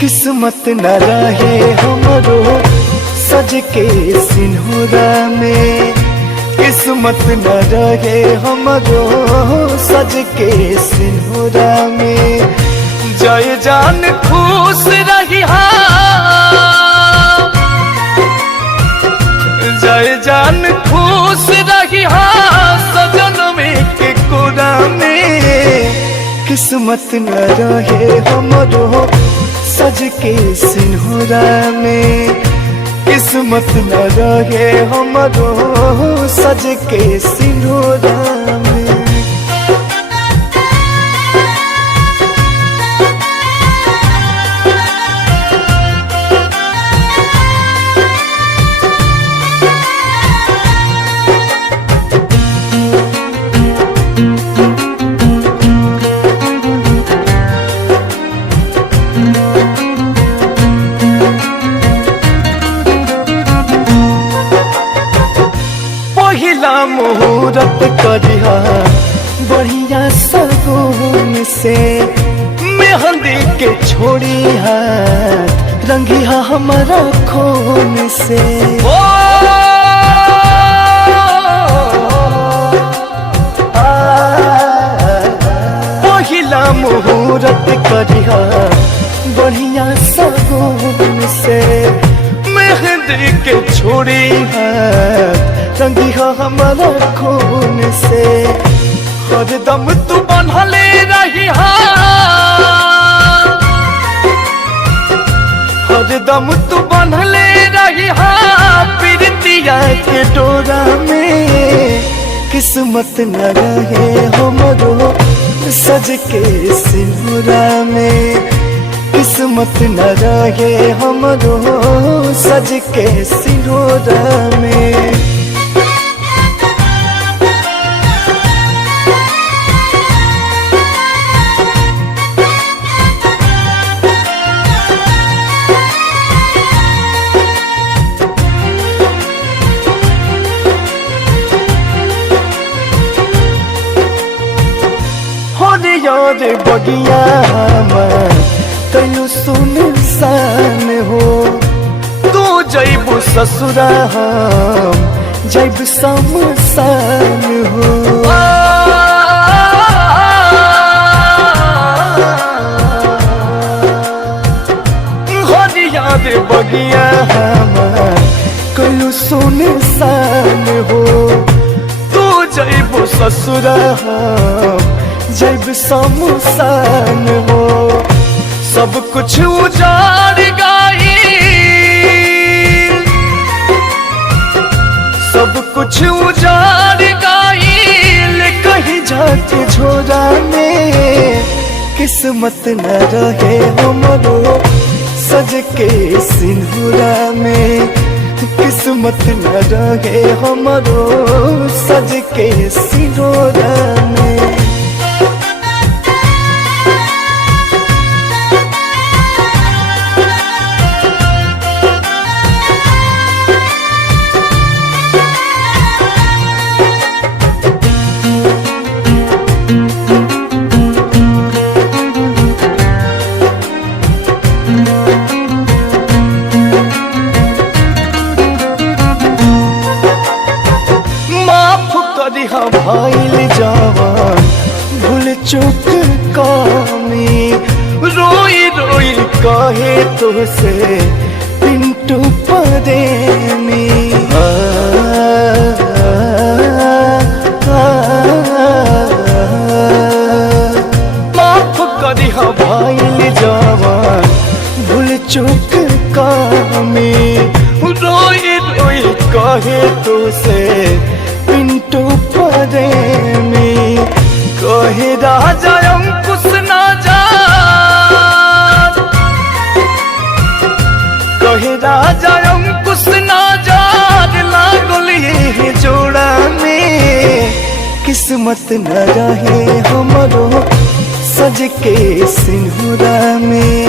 किस्मत न रहे हमरो सज के सिंहरा में, किस्मत न रहे हमरो सज के सिंहरा में। जय जान खुश रही जय जान खुश रही सजन में के कोरा में। किस्मत न रहे हमरो सज के सिंहरा में, किस्मत न रहे हमरो सज के सिंहरा में। पहिला मुहूर्त करिहा बढ़िया सगुन से, मेहंदी के छोड़ी हाथ रंगिहा हमारा खून से। पहिला मुहूर्त करिहा बढ़िया सगुन से, मेहंदी के छोड़ी हाथ रंगिहा हमारा खून से। हरदम तू बंधले रही हरदम तू बंधले रही प्रीतिया के डोरा में। किस्मत न रहे हमरो सज के सिंहरा में, किस्मत न रहे हमरो सज के सिंहरा में। यार बगिया कलू सुनसान हो, तू जैबू ससुरा हम जैब शमशान हो। यार बगिया कलू सुनसान हो, तू जैबू ससुरा हम जब शमशान हो। सब कुछ उजाड़ गई, सब कुछ उजाड़ गई कहीं जाके झोरा में। किस्मत न रहे हमरो सज के सिंहरा में, किस्मत न रहे हमरो सज के सिंहरा में। भइल जवान भूल चुक कामी, रोई रोई कहे तुझसे पिंटू प्रेमी। माफ करिहा भइल जवान भूल चुक कामी, रोई रोई कहे तुझसे पिंटू प्रेमी। कहे राजा अंकुश ना जा, कहे राजा अंकुश ना जा लागल ये जोड़ा में। किस्मत न रहे हमरो सज के सिंहरा में,